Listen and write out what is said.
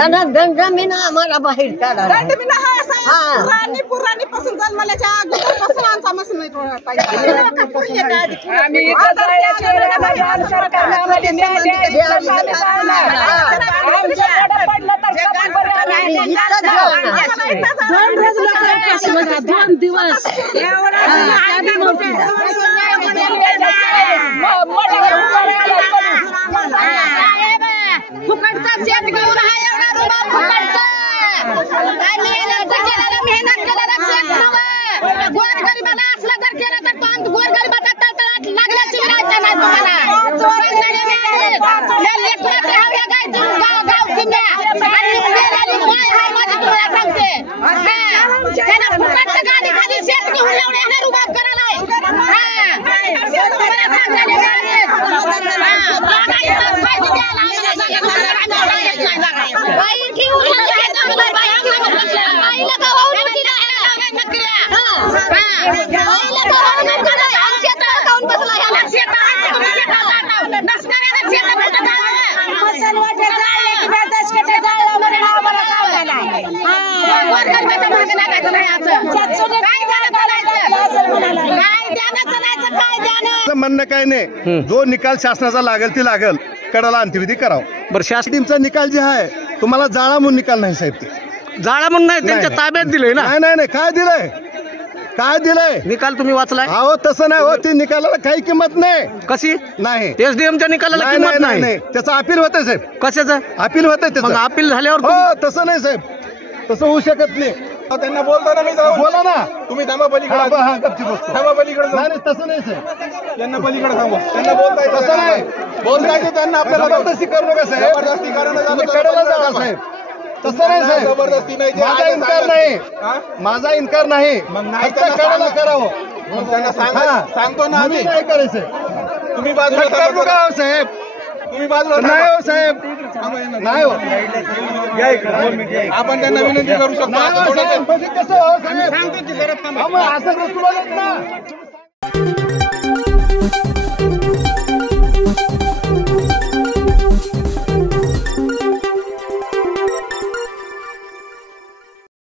त्यांना दंडमीनं आम्हाला बाहेर काढा. पुराणी पासून जन्मल्याच्या अगोदरपासून आमचा मसून दोन दिवस फुकटचा शेत घेऊन मेहनत केलेला शेत नव्हतं. गोरगरिबाला असला तर केलं तर पण गोरगरिबाचा तळतळाट लागल्याची राहते नाही तुम्हाला. गाडी खाली शेत घेऊन लावणे उभा करायला म्हणणं काय नाही. जो निकाल शासनाचा लागेल ती लागेल, कडाला अंत्यविधी करावं. बरं, शासनाचा निकाल जे आहे तुम्हाला जाळा म्हणून निकाल नाही साहेब. ते जाळा म्हणून नाही, त्यांच्या ताब्यात दिलंय ना. नाही काय दिलंय, काय दिलंय निकाल तुम्ही वाचलाय? अहो तसं नाही हो, ती निकालाला काही किंमत नाही. कशी नाही? एसडीएमच्या निकालाला किंमत नाही. त्याचं अपील होतंय साहेब. कशाचं अपील होतंय? मग अपील झाल्यावर हो तसं नाही साहेब, तसं होऊ शकत नाही. त्यांना बोलताना मी बोला ना तुम्ही थांबा पलीकडे, थांबा पलीकडे. नाही तसं नाही साहेब, त्यांना पलीकडे थांबा. त्यांना बोलताय तसं नाही, बोलताय त्यांना आपल्याला जबरदस्ती करू नका साहेब. जबरदस्ती करणं कडेला जावा साहेब. तसं नाही साहेब, जबरदस्ती नाही. माझा इन्कार नाही, माझा इन्कार नाही. कडेला करावं त्यांना सांगतो ना आम्ही. काय करायचं तुम्ही बाजूला करू का साहेब? तुम्ही बाजूला नाही हो साहेब, नाही हो. आपण त्यांना विनंती करू शकतो. कसं हो साहेब, असं रस्ता ना.